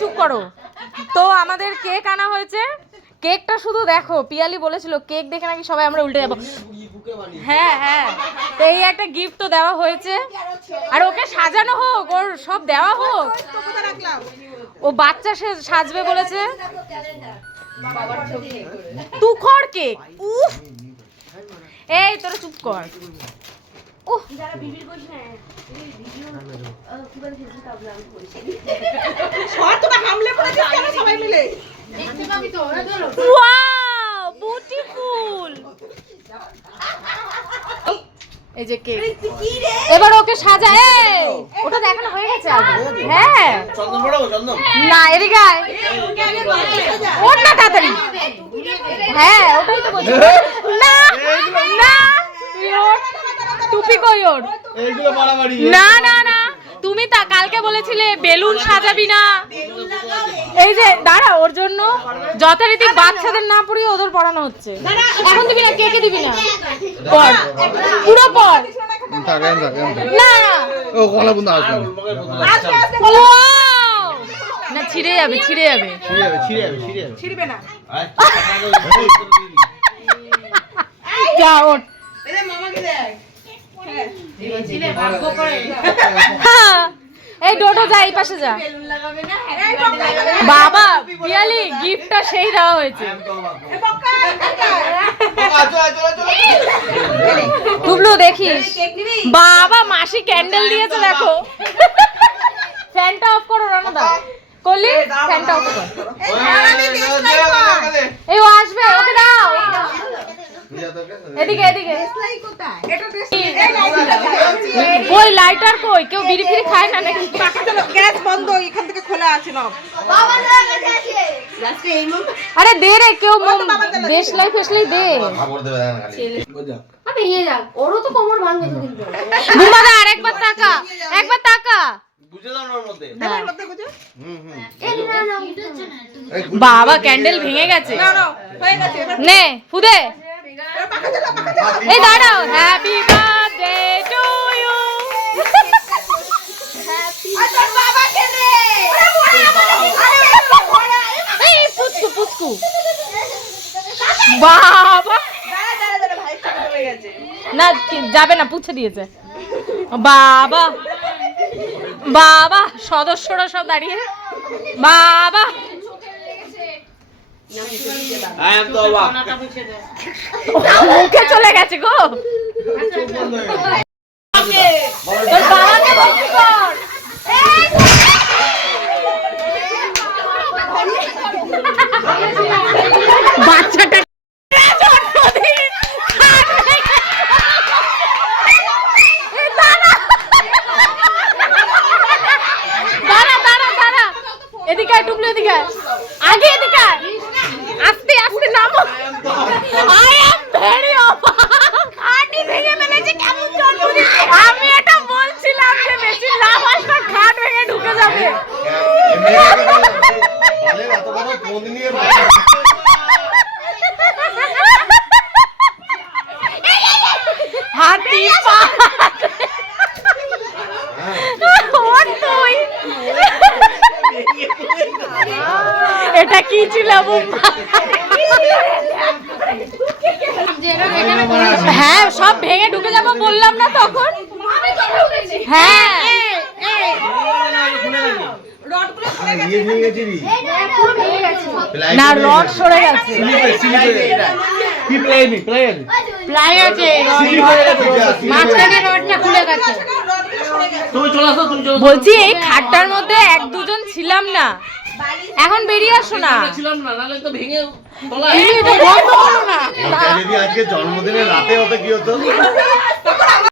চুপ করো। তো আমাদের কেক আনা হয়েছে, কেকটা শুধু দেখো, পিয়ালি বলেছিল কেক দেখে নাকি সবাই আমরা উল্টে যাবো। হ্যাঁ হ্যাঁ, তো এই একটা গিফট তো দেওয়া হয়েছে, আর ওকে সাজানো হোক, ওর সব দেওয়া হোক। ও বাচ্চা সাজবে বলেছে। তুখর কেক, উফ, এই তোরা চুপ কর। এই যে কেক, এবার ওকে সাজা। ওটা দেখানো হয়ে গেছে আগে। হ্যাঁ না, এদিকে আয়, ওর না তাড়াতাড়ি। হ্যাঁ ওটাই তো বলছি। না না, তুই ওর টুপি কই ওর? না না না, তুমি তা কালকে বলেছিলে বেলুন সাজাবি না। এই যে দাঁড়া, ওর জন্য যথারীতি বাচ্চাদের না পড়িয়ে ওদের পড়ানো হচ্ছে। এখন দিবি না, কেকে দিবি না, পড় পুরো পড়। না না, ছিঁড়ে যাবে, ছিঁড়ে যাবে, ছিঁড়বে না। যা ওঠ, এই ডোডো যা, এই পাশে যা। বাবা পিয়ালি, গিফটটা সেই দেওয়া হয়েছে। টুবলু দেখিস, বাবা মাসি ক্যান্ডেল দিয়েছে দেখো। ফ্যানটা অফ করো রানাদা, করলি ফ্যানটা অফ কর। এই ও আসবে, ওকে দাও। এদিকে এদিকে, কই লাইটার কই? কেউ বিড়ি ফিরি খায় না নাকি? গ্যাস বন্ধ, এখান থেকে খোলা আছে না। আরে দে রে, কেউ দেশলাই ফেসলাই দে। ওরও তো কোমর ভাঙবে তো কিন্তু। ঘুমাদা আরেকবার তাকা, একবার তাকা। বুঝে দাও ওর মধ্যে। বাবা ক্যান্ডেল ভেঙে গেছে। না না, হয়ে গেছে। নে ফুদে। এই দাঁড়াও, হ্যাপি বার্থডে টু ইউ। আচ্ছা বাবা কে রে? এই পুচকু পুচকু বাবা। দাঁড়া ভাই, সাথে হয়ে গেছে না, যাবে না, পুছে দিয়েছে। বাবা বাবা, সদস্যরা সব দাঁড়িয়ে। বাবা মুখে চলে গেছে গো। তোর বাবাকে ভক্তি কর। বাচ্চাটা এদিকে টুকলো, এদিকে আগে, এদিকে আস্তে আস্তে নামো। আই এম ভেরি অবাক, খাটই ভেঙে ফেলেছে। কেমন জন্মদিন! আমি এটা বলছিলাম যে বেশি লাভ আসলে খাট ভেঙে ঢুকে যাবে। হাতি পা এটা কি ছিল? হ্যাঁ সব ভেঙে ঢুকে যাবো বললাম না তখন? হ্যাঁ না, রড সরে গেছে। বলছি এই খাটটার মধ্যে এক দুজন ছিলাম না, এখন বেরিয়ে আসো না। জন্মদিনের রাতে হতে কি হতো?